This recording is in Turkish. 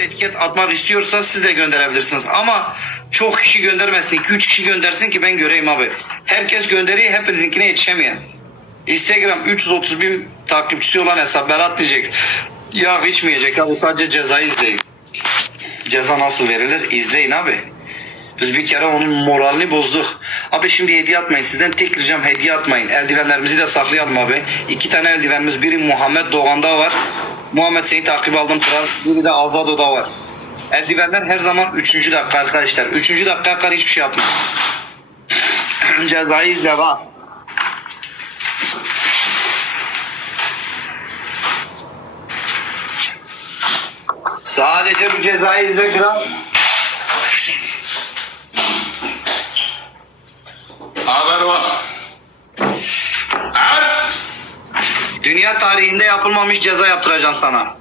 etiket atmak istiyorsa siz de gönderebilirsiniz. Ama çok kişi göndermesin. 2-3 kişi göndersin ki ben göreyim abi. Herkes gönderiyor hepinizinkine yetişemiyor. Instagram 330 bin takipçisi olan hesap Berat diyecek. Ya içmeyecek abi sadece cezayı izleyin. Ceza nasıl verilir? İzleyin abi. Biz bir kere onun moralini bozduk. Abi şimdi hediye atmayın. Sizden tek ricam hediye atmayın. Eldivenlerimizi de saklayalım abi. İki tane eldivenimiz. Biri Muhammed Doğan'da var. Muhammed seni takip aldım kral. Biri de Azado'da var. Eldivenler her zaman 3. dakika arkadaşlar. 3. dakika kadar hiçbir şey atmayın. Cezayı izle bak. Sadece bu cezayı izle kral. Haber var. Dünya tarihinde yapılmamış ceza yaptıracağım sana.